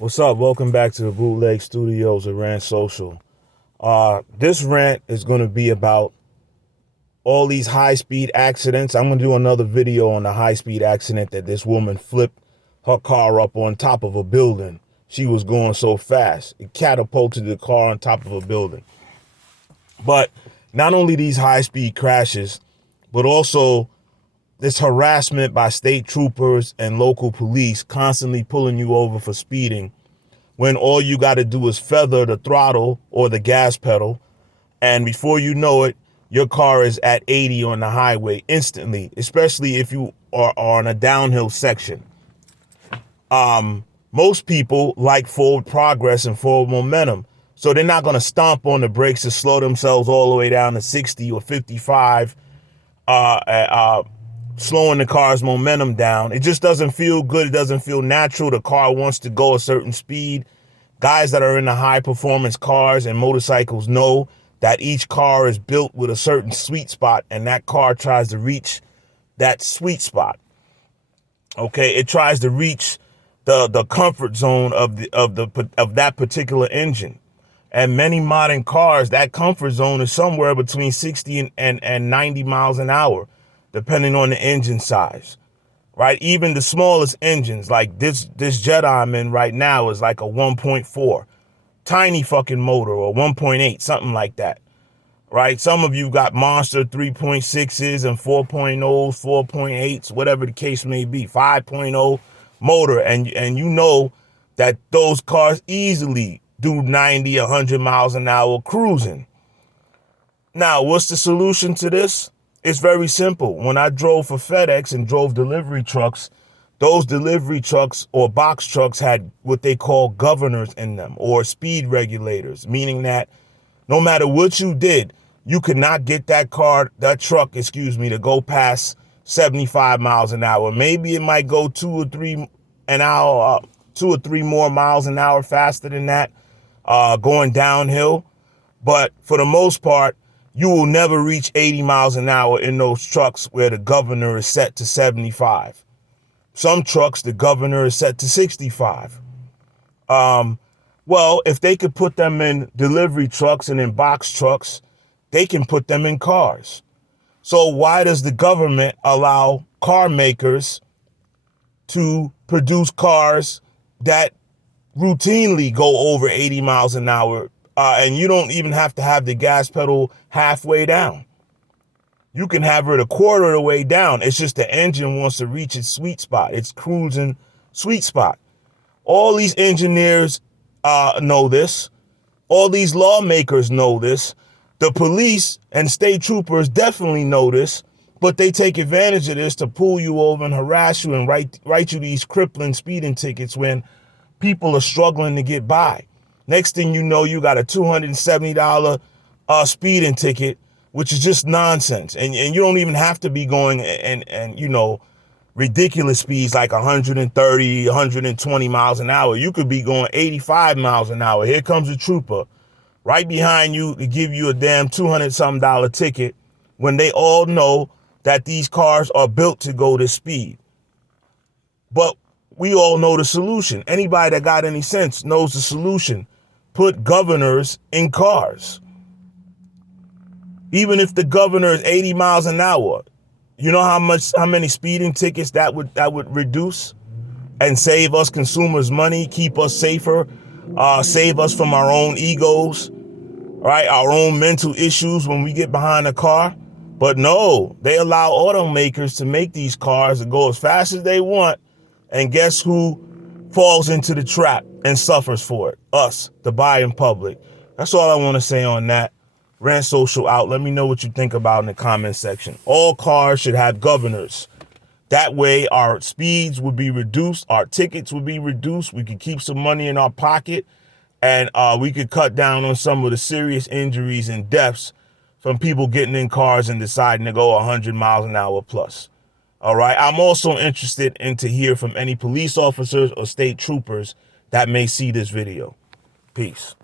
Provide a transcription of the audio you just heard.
What's up? Welcome back to the Bootleg Studios of Rant Social. This rant is going to be about all these high-speed accidents. I'm going to do another video on the high-speed accident that this woman flipped her car up on top of a building. She was going so fast. It catapulted the car on top of a building. But not only these high-speed crashes, but also this harassment by state troopers and local police constantly pulling you over for speeding when all you got to do is feather the throttle or the gas pedal, and before you know it, your car is at 80 on the highway instantly, especially if you are on a downhill section. Most people like forward progress and forward momentum, so they're not going to stomp on the brakes to slow themselves all the way down to 60 or 55, slowing the car's momentum down. It just doesn't feel good. It doesn't feel natural. The car wants to go a certain speed. Guys that are in the high performance cars and motorcycles know that each car is built with a certain sweet spot, and that car tries to reach that sweet spot. Okay, it tries to reach the comfort zone of that particular engine. And many modern cars, that comfort zone is somewhere between 60 and 90 miles an hour, depending on the engine size, right? Even the smallest engines, like this Jetta I'm in right now, is like a 1.4, tiny fucking motor, or 1.8, something like that, right? Some of you got monster 3.6s and 4.0s, 4.8s, whatever the case may be, 5.0 motor, and you know that those cars easily do 90, 100 miles an hour cruising. Now, what's the solution to this? It's very simple. When I drove for FedEx and drove delivery trucks, those delivery trucks or box trucks had what they call governors in them, or speed regulators, meaning that no matter what you did, you could not get that truck, to go past 75 miles an hour. Maybe it might go 2 or 3 more miles an hour faster than that, going downhill. But for the most part, you will never reach 80 miles an hour in those trucks where the governor is set to 75. Some trucks, the governor is set to 65. Well, if they could put them in delivery trucks and in box trucks, they can put them in cars. So why does the government allow car makers to produce cars that routinely go over 80 miles an hour? And you don't even have to have the gas pedal halfway down. You can have it a quarter of the way down. It's just the engine wants to reach its sweet spot, its cruising sweet spot. All these engineers know this. All these lawmakers know this. The police and state troopers definitely know this, but they take advantage of this to pull you over and harass you and write you these crippling speeding tickets when people are struggling to get by. Next thing you know, you got a $270 speeding ticket, which is just nonsense. And you don't even have to be going and ridiculous speeds like 130, 120 miles an hour. You could be going 85 miles an hour. Here comes a trooper right behind you to give you a damn $200-something ticket when they all know that these cars are built to go this speed. But we all know the solution. Anybody that got any sense knows the solution. Put governors in cars. Even if the governor is 80 miles an hour, you know how many speeding tickets that would reduce and save us consumers money, keep us safer, save us from our own egos, right? Our own mental issues when we get behind a car. But no, they allow automakers to make these cars and go as fast as they want. And guess who falls into the trap and suffers for it? Us, the buying public. That's all I want to say on that. Rant Social out. Let me know what you think about in the comment section. All cars should have governors. That way our speeds would be reduced. Our tickets would be reduced. We could keep some money in our pocket, and we could cut down on some of the serious injuries and deaths from people getting in cars and deciding to go 100 miles an hour plus. All right. I'm also interested in to hear from any police officers or state troopers that may see this video. Peace.